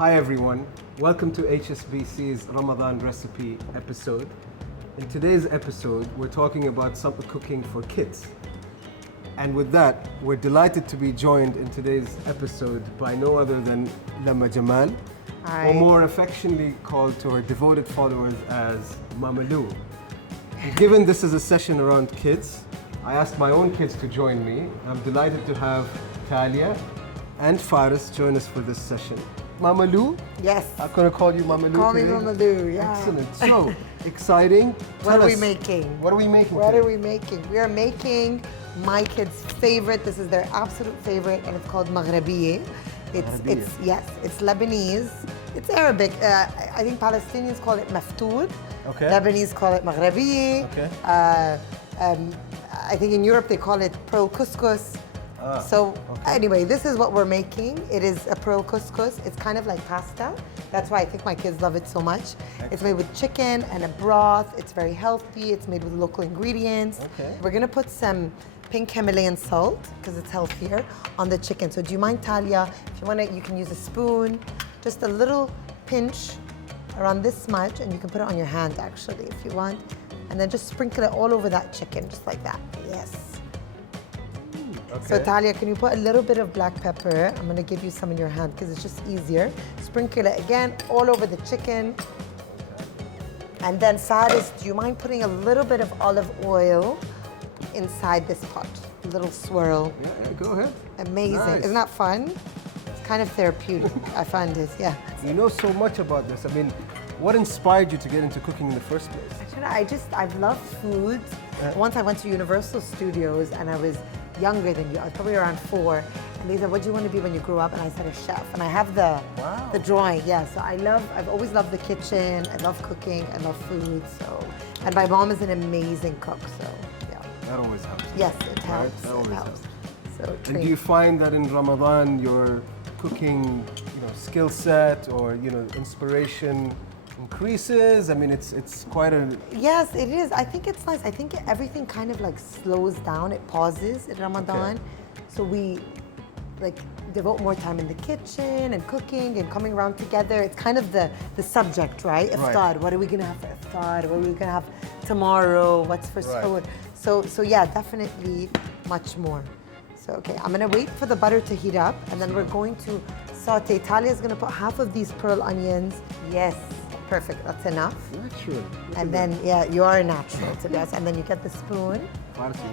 Hi everyone, welcome to HSBC's Ramadan recipe episode. In today's episode, we're talking about some cooking for kids. And with that, we're delighted to be joined in today's episode by no other than Lama Jamal, or more affectionately called to her devoted followers as Mamalu. Given this is a session around kids, I asked my own kids to join me. I'm delighted to have Talia and Faris join us for this session. Mamalu? Yes. I'm going to call you Mamalu. Call me Mamalu, yeah. Excellent. So, exciting. What are we making? What are we making What today? are we making? We are making my kids' favorite. This is their absolute favorite, and it's called Magraviye. It's Lebanese. It's Arabic. I think Palestinians call it maftoor. Okay. Lebanese call it Magraviye. Okay. I think in Europe they call it pearl couscous. Anyway, this is what we're making. It is a pearl couscous. It's kind of like pasta. That's why I think my kids love it so much. Excellent. It's made with chicken and a broth. It's very healthy. It's made with local ingredients. Okay. We're gonna put some pink Himalayan salt, because it's healthier, on the chicken. So do you mind, Talia, if you want it, you can use a spoon, just a little pinch around this much, and you can put it on your hand actually if you want. And then just sprinkle it all over that chicken, just like that. Yes. Okay. So Talia, can you put a little bit of black pepper? I'm gonna give you some in your hand because it's just easier. Sprinkle it again all over the chicken. And then Faris, do you mind putting a little bit of olive oil inside this pot? A little swirl. Yeah, go ahead. Amazing. Nice. Isn't that fun? It's kind of therapeutic, I find it, yeah. You know so much about this. I mean, what inspired you to get into cooking in the first place? I've loved food. Once I went to Universal Studios and I was younger than you. I was probably around 4. And they said, what do you want to be when you grow up? And I said, a chef. And I have the drawing, yeah. So I've always loved the kitchen. I love cooking. I love food. So, and my mom is an amazing cook. So, yeah. That always helps. Yes, it helps. Right? That always helps. So, and do you find that in Ramadan your cooking, skill set or inspiration increases? I mean, it's quite a... Yes, it is. I think it's nice. I think everything kind of like slows down. It pauses in Ramadan. Okay. So we devote more time in the kitchen and cooking and coming around together. It's kind of the subject, right? Iftar. Right. What are we going to have for iftar? What are we going to have tomorrow? What's for food? So yeah, definitely much more. So, okay, I'm going to wait for the butter to heat up and then we're going to saute. Talia's going to put half of these pearl onions. Yes. Perfect, that's enough. Natural. And then, yeah, you are natural to be honest. And then you get the spoon.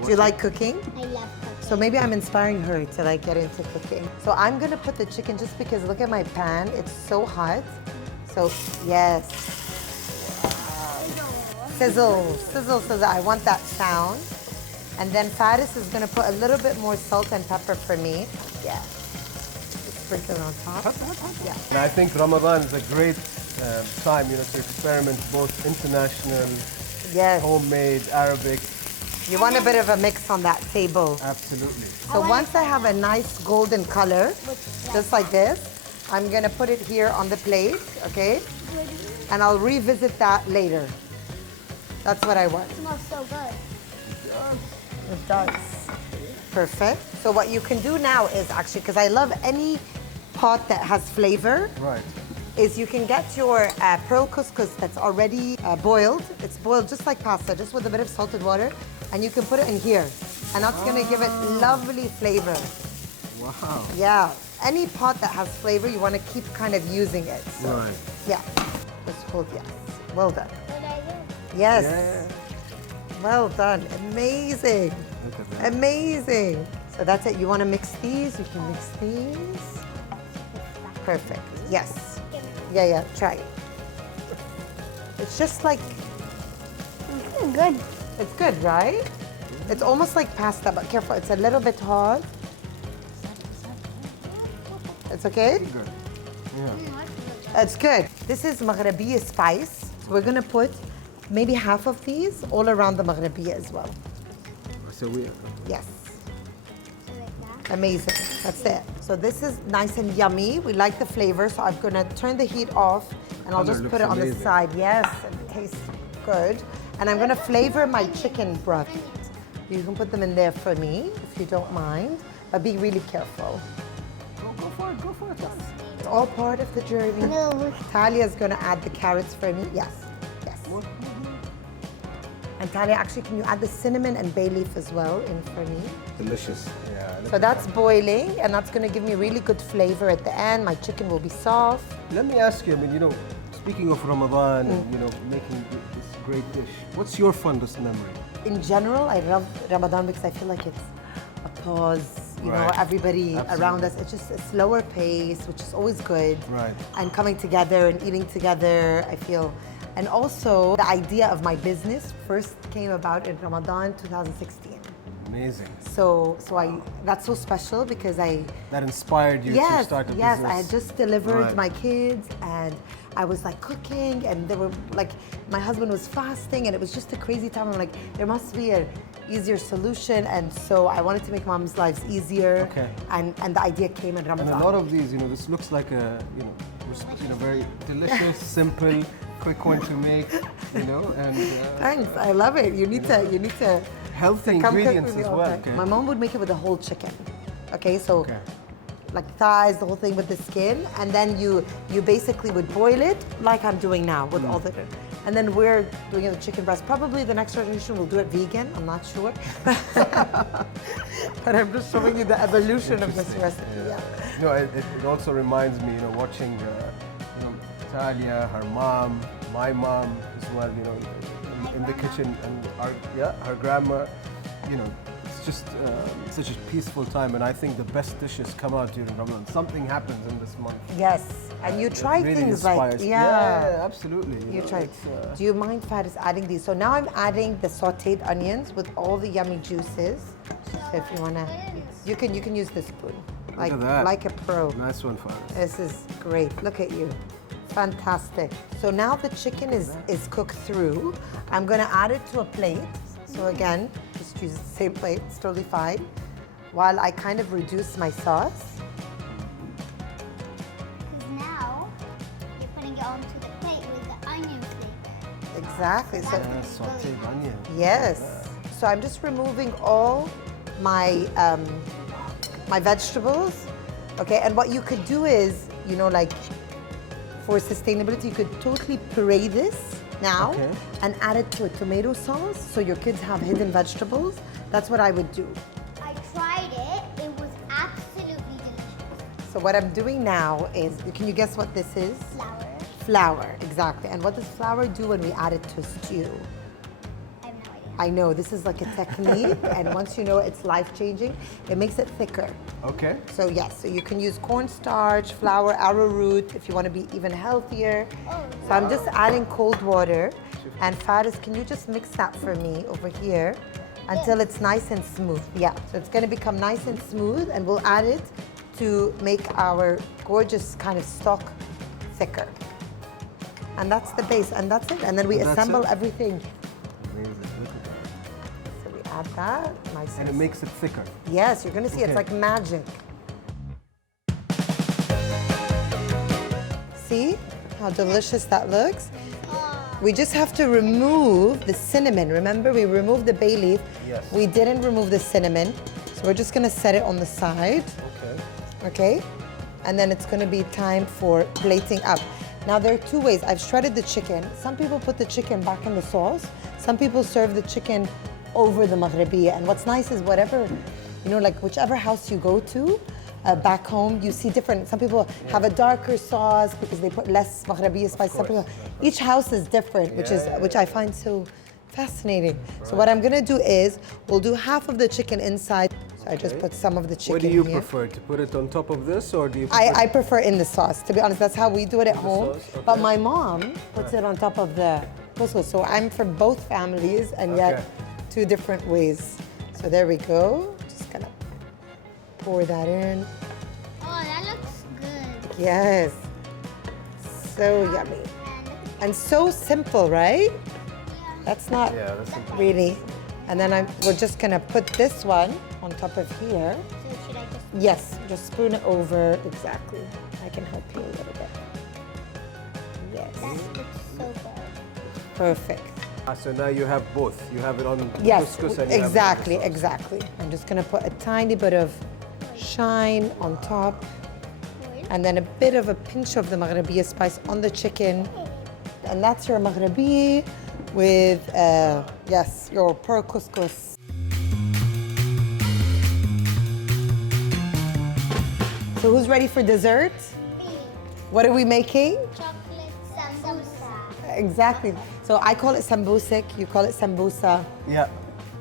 Do you like cooking? I love cooking. So maybe I'm inspiring her to get into cooking. So I'm gonna put the chicken just because look at my pan, it's so hot. So, yes. Sizzle, sizzle, sizzle. I want that sound. And then Faris is gonna put a little bit more salt and pepper for me. Yeah. Sprinkle it on top. Yeah. And I think Ramadan is a great time, to experiment both international, homemade, Arabic. You want a bit of a mix on that table. Absolutely. So once I have a nice golden color, just like this, I'm gonna put it here on the plate, okay? And I'll revisit that later. That's what I want. It smells so good. It does. Perfect. So what you can do now is actually, because I love any pot that has flavor. Right. Is you can get your pearl couscous that's already boiled. It's boiled just like pasta, just with a bit of salted water. And you can put it in here. And that's gonna give it lovely flavor. Wow. Yeah. Any pot that has flavor, you wanna keep kind of using it. So, right. Yeah. Just hold, yes. Well done. What I do? Yes. Yeah. Well done. Amazing. Look at that. Amazing. So that's it. You wanna mix these? You can mix these. Perfect. Yes. Yeah, try it. It's just like... It's good. It's good, right? It's almost like pasta, but careful, it's a little bit hard. It's okay? Good. Yeah. It's good. This is Magraviye spice. So we're gonna put maybe half of these all around the Magraviye as well. So we... Yes. Like that. Amazing. That's it. So this is nice and yummy. We like the flavor, so I'm gonna turn the heat off and I'll just put it on the side. Yes, it tastes good. And I'm gonna flavor my chicken broth. You can put them in there for me if you don't mind, but be really careful. Go for it. It's all part of the journey. No. Talia's gonna add the carrots for me. Yes, yes. And Talia, actually, can you add the cinnamon and bay leaf as well in for me? Delicious. Yeah. So that's boiling, and that's gonna give me really good flavor at the end. My chicken will be soft. Let me ask you, I mean, speaking of Ramadan and, making this great dish, what's your fondest memory? In general, I love Ramadan because I feel like it's a pause. Right. Everybody Absolutely. around us. It's just a slower pace, which is always good. Right. And coming together and eating together, I feel. And also, the idea of my business first came about in Ramadan 2016. Amazing. So that's so special because That inspired you to start a business. Yes, I had just delivered Right. my kids and I was like cooking and there were like, my husband was fasting and it was just a crazy time. I'm like, there must be an easier solution, and so I wanted to make mom's lives easier. Okay. And the idea came in Ramadan. And a lot of these, this looks like a, very delicious, simple, quick one to make, and Thanks, I love it. You need to healthy come cook ingredients with me as all well. the time. Okay. My mom would make it with the whole chicken. Okay, so Okay. like thighs, the whole thing with the skin, and then you basically would boil it like I'm doing now with all the, and then we're doing it with chicken breast. Probably the next generation will do it vegan. I'm not sure, but I'm just showing you the evolution of this recipe. Yeah. No, it also reminds me, watching, Talia, her mom, my mom as well, in the kitchen, and her grandma, it's just such a peaceful time, and I think the best dishes come out during Ramadan. Something happens in this month. Yes, and you It try really things inspires. like Yeah, absolutely. You try. it's, Do you mind, Faris, adding these? So now I'm adding the sautéed onions with all the yummy juices. So if you wanna, you can use this spoon, like at that. like a pro. Nice one for us. This is great. Look at you. Fantastic. So now the chicken is cooked through. I'm gonna add it to a plate. So again, just use the same plate. It's totally fine. While I kind of reduce my sauce. Because now you're putting it onto the plate with the onion flavor. Exactly. So Sauteed onion. yes. So I'm just removing all my my vegetables. Okay, and what you could do is, like for sustainability, you could totally puree this now Okay. and add it to a tomato sauce so your kids have hidden vegetables. That's what I would do. I tried it. It was absolutely delicious. So what I'm doing now is, can you guess what this is? Flour. Flour, exactly. And what does flour do when we add it to stew? I have no idea. I know, this is like a technique, and once you know it's life-changing, it makes it thicker. Okay. So yes, so you can use cornstarch, flour, arrowroot if you want to be even healthier. So I'm just adding cold water. And Faris, can you just mix that for me over here until it's nice and smooth? Yeah, so it's going to become nice and smooth, and we'll add it to make our gorgeous kind of stock thicker. And that's the base, and that's it. And then we And that's assemble it? everything. Amazing. Look at that. So we add that, nice And it makes it thicker. Yes, you're gonna see Okay. it's like magic. See how delicious that looks? We just have to remove the cinnamon. Remember, we removed the bay leaf. Yes. We didn't remove the cinnamon. So we're just gonna set it on the side, Okay. okay? And then it's gonna be time for plating up. Now there are two ways. I've shredded the chicken. Some people put the chicken back in the sauce. Some people serve the chicken over the Magraviye. And what's nice is whatever, like whichever house you go to, back home, you see different. Some people have a darker sauce because they put less Magraviye spice. Some people, each house is different, which I find so fascinating. So what I'm gonna do is, we'll do half of the chicken inside. So I just put some of the chicken What do you here. prefer? To put it on top of this, or do you prefer I prefer in the sauce, to be honest. That's how we do it at home. sauce, okay. But my mom puts it on top of the couscous. So I'm for both families, and yet Okay. two different ways. So there we go. Just gonna pour that in. Oh, that looks good. Yes. So yummy. And so simple, right? That's not Yeah, that's simple. really. And then we're just gonna put this one on top of here. So should I just... Yes, just spoon it over. Exactly. I can help you a little bit. Yes. That looks so good. Perfect. So now you have both. You have it on Yes, couscous and you have it on the exactly, sauce. exactly. I'm just gonna put a tiny bit of shine on top. Wait. and then a bit of a pinch of the Magraviye spice on the chicken. And that's your Magraviye with, yes, your pearl couscous. So who's ready for dessert? What are we making? Chocolate sambusa. Exactly. So I call it sambusik, you call it sambusa. Yeah,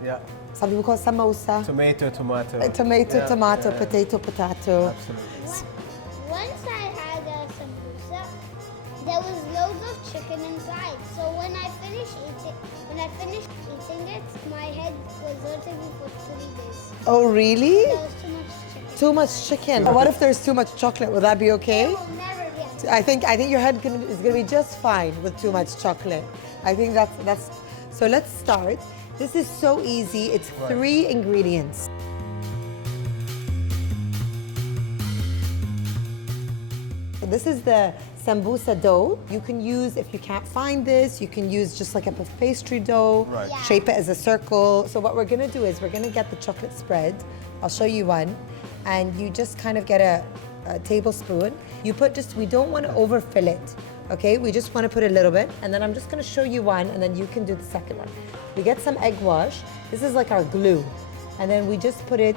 yeah. Some people call it samosa. Tomato, tomato. Tomato, Yeah, tomato, yeah. potato, potato. Absolutely. Once I had a sambusa, there was loads of chicken inside. So when I finished eating it, my head was hurting me for 3 days. Oh, really? There was too much chicken. Too much chicken. What if there's too much chocolate? Will that be okay? It will never be. I think your head is gonna be just fine with too much chocolate. I think that's. So let's start. This is so easy. It's 3 ingredients. This is the sambusa dough. You can use, if you can't find this, you can use just like a puff pastry dough. Right. Yeah. Shape it as a circle. So what we're gonna do is we're gonna get the chocolate spread. I'll show you one. And you just kind of get a tablespoon. You put just, we don't want to overfill it. Okay, we just want to put a little bit. And then I'm just gonna show you one and then you can do the second one. We get some egg wash. This is like our glue. And then we just put it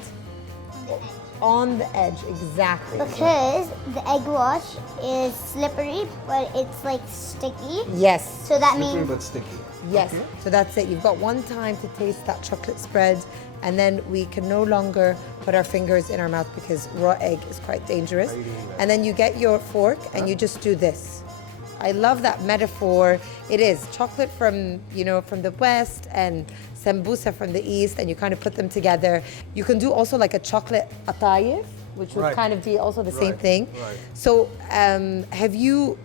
on the edge, exactly. Because the egg wash is slippery, but it's like sticky. Yes. So that Slippery means but sticky. Yes, so that's it. You've got one time to taste that chocolate spread, and then we can no longer put our fingers in our mouth because raw egg is quite dangerous. And then you get your fork and you just do this. I love that metaphor. It is chocolate from, from the West and sambusa from the East, and you kind of put them together. You can do also like a chocolate atayef, which would Right. kind of be also the same Right, thing. right. So have you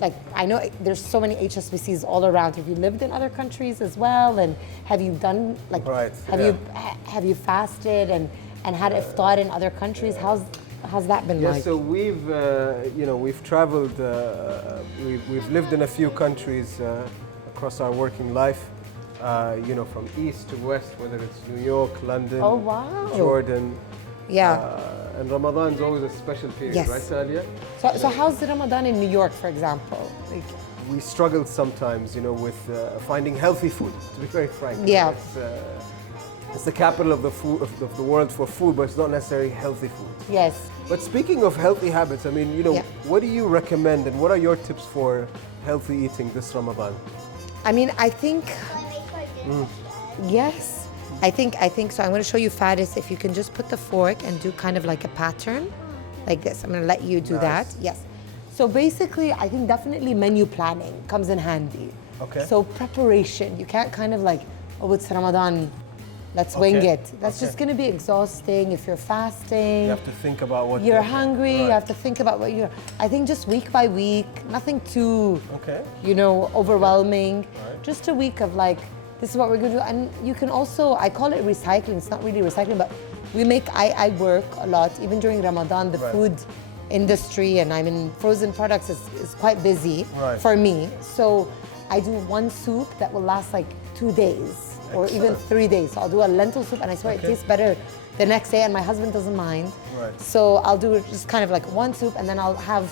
like, I know there's so many HSBCs all around. Have you lived in other countries as well? And have you done like, Right, have you fasted and had iftar in other countries? How's that been Yeah, like? so we've traveled, we've lived in a few countries across our working life, from east to west, whether it's New York, London, Oh, wow. Jordan. Yeah. And Ramadan is always a special period, Yes. right, Salia? So how's the Ramadan in New York, for example? Like, We struggled sometimes, with finding healthy food, to be very frank. Yeah. It's the capital of the world for food, but it's not necessarily healthy food. yes. But speaking of healthy habits, I mean, Yeah. what do you recommend and what are your tips for healthy eating this Ramadan? I mean, I think, I make my dinner. yes. I think so. I'm going to show you, Faris, if you can just put the fork and do kind of like a pattern, like this. I'm going to let you do that. Nice. Yes. So basically, I think definitely menu planning comes in handy. Okay. So preparation, you can't kind of like, oh, it's Ramadan, let's wing Okay. it. That's just going to be exhausting if you're fasting. You have to think about what You're hungry, you Right. have to think about what you're. I think just week by week, nothing too, Okay. overwhelming. Right. Just a week of like, this is what we're gonna do. And you can also, I call it recycling, it's not really recycling, but I work a lot, even during Ramadan, the Right. food industry, and I'm in frozen products is quite busy Right. for me. So I do one soup that will last like 2 days or even Excellent. 3 days. So I'll do a lentil soup and I swear it tastes better the next day, and my husband doesn't mind. Right. So I'll do just kind of like one soup, and then I'll have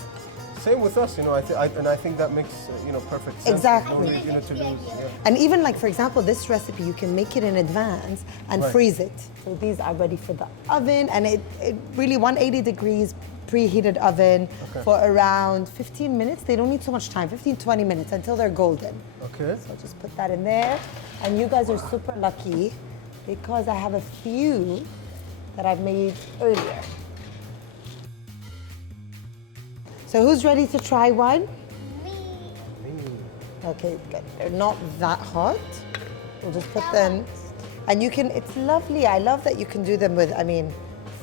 Same with us, and I think that makes perfect sense. Exactly. No need, to lose. Yeah. And even like, for example, this recipe, you can make it in advance and Right. freeze it. So these are ready for the oven, and it really 180 degrees preheated oven for around 15 minutes. They don't need so much time, 15, 20 minutes until they're golden. Okay. So I'll just put that in there. And you guys are super lucky because I have a few that I've made earlier. So who's ready to try one? Okay, good. They're not that hot. We'll just put them, and you can, it's lovely. I love that you can do them with,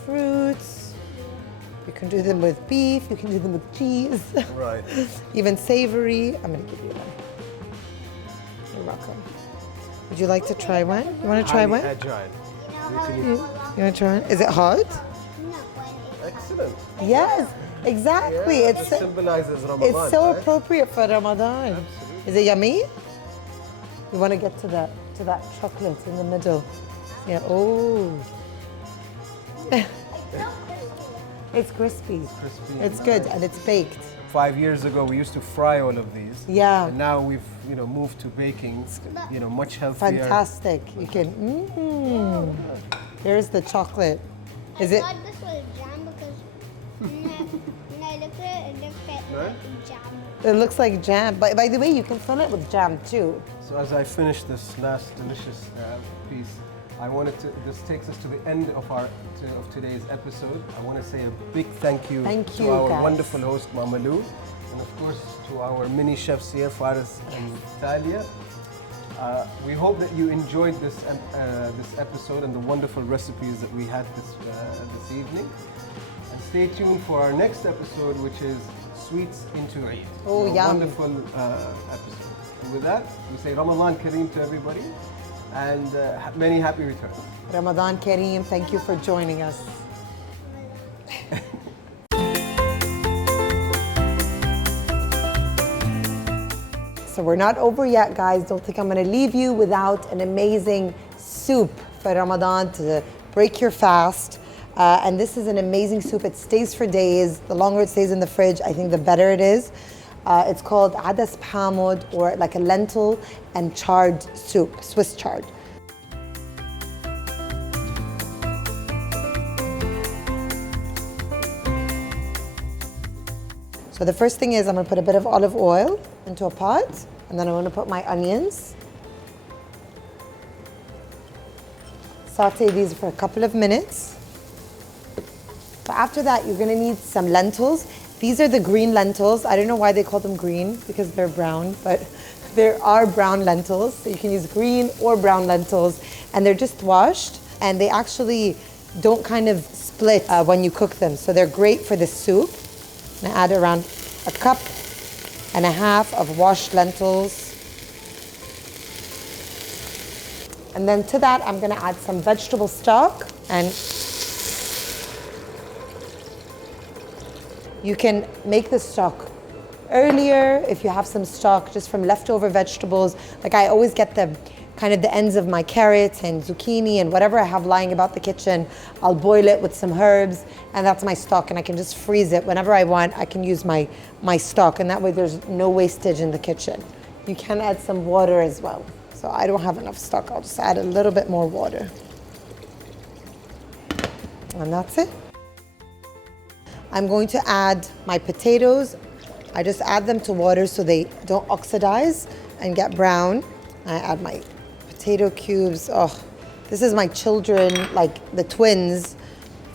fruits. You can do them with beef, you can do them with cheese. Right. Even savory. I'm gonna give you one. You're welcome. Would you like to try one? You wanna try Highly one? agile. You wanna try one? Is it hot? Excellent. Yes, exactly. Yeah, It's it symbolizes Ramadan. It's so right? appropriate for Ramadan. Is it yummy? You want to get to that chocolate in the middle. Yeah. Oh. It's crispy. Crispy. It's and good, nice. and it's baked. 5 years ago, we used to fry all of these. Yeah. And now we've, moved to baking, much healthier. Fantastic. You can, Here's the chocolate. Is I it? thought this was jam because when I looked at it, it looked like jam. It looks like jam. But by the way, you can fill it with jam too. So as I finish this last delicious piece, this takes us to the end of of today's episode. I want to say a big thank you to our guys. wonderful host, Mamalu, and of course to our mini chefs here, Faris and Talia. We hope that you enjoyed this episode and the wonderful recipes that we had this evening. And stay tuned for our next episode, which is Sweets into Eid. Oh, A yum. wonderful episode. And with that, we say Ramadan Kareem to everybody and many happy returns. Ramadan Kareem, thank you for joining us. So we're not over yet, guys. Don't think I'm gonna leave you without an amazing soup for Ramadan to break your fast. And this is an amazing soup. It stays for days. The longer it stays in the fridge, I think the better it is. It's called adas bhamud, or like a lentil and chard soup, Swiss chard. So the first thing is I'm gonna put a bit of olive oil into a pot, and then I'm gonna put my onions. Saute these for a couple of minutes. So after that, you're gonna need some lentils. These are the green lentils. I don't know why they call them green, because they're brown, but there are brown lentils. So you can use green or brown lentils, and they're just washed, and they actually don't kind of split when you cook them. So they're great for the soup. I'm gonna add around a cup and a half of washed lentils. And then to that, I'm gonna add some vegetable stock, and you can make the stock earlier if you have some stock just from leftover vegetables. Like I always get the ends of my carrots and zucchini and whatever I have lying about the kitchen. I'll boil it with some herbs, and that's my stock, and I can just freeze it whenever I want. I can use my stock, and that way there's no wastage in the kitchen. You can add some water as well. So I don't have enough stock. I'll just add a little bit more water. And that's it. I'm going to add my potatoes. I just add them to water so they don't oxidize and get brown. I add my potato cubes. Oh, this is my children, like the twins'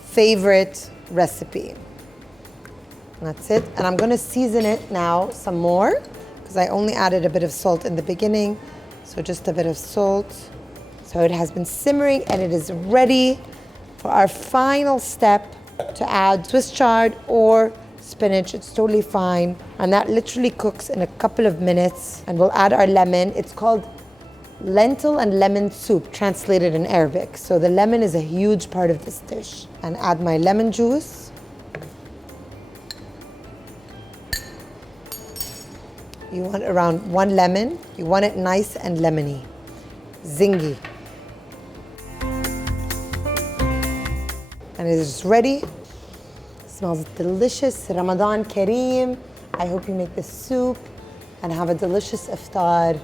favorite recipe. And that's it. And I'm gonna season it now some more, because I only added a bit of salt in the beginning. So just a bit of salt. So it has been simmering, and it is ready for our final step to add Swiss chard or spinach. It's totally fine. And that literally cooks in a couple of minutes. And we'll add our lemon. It's called lentil and lemon soup, translated in Arabic. So the lemon is a huge part of this dish. And add my lemon juice. You want around 1 lemon. You want it nice and lemony, zingy. And it is ready. Smells delicious. Ramadan Kareem. I hope you make this soup and have a delicious iftar.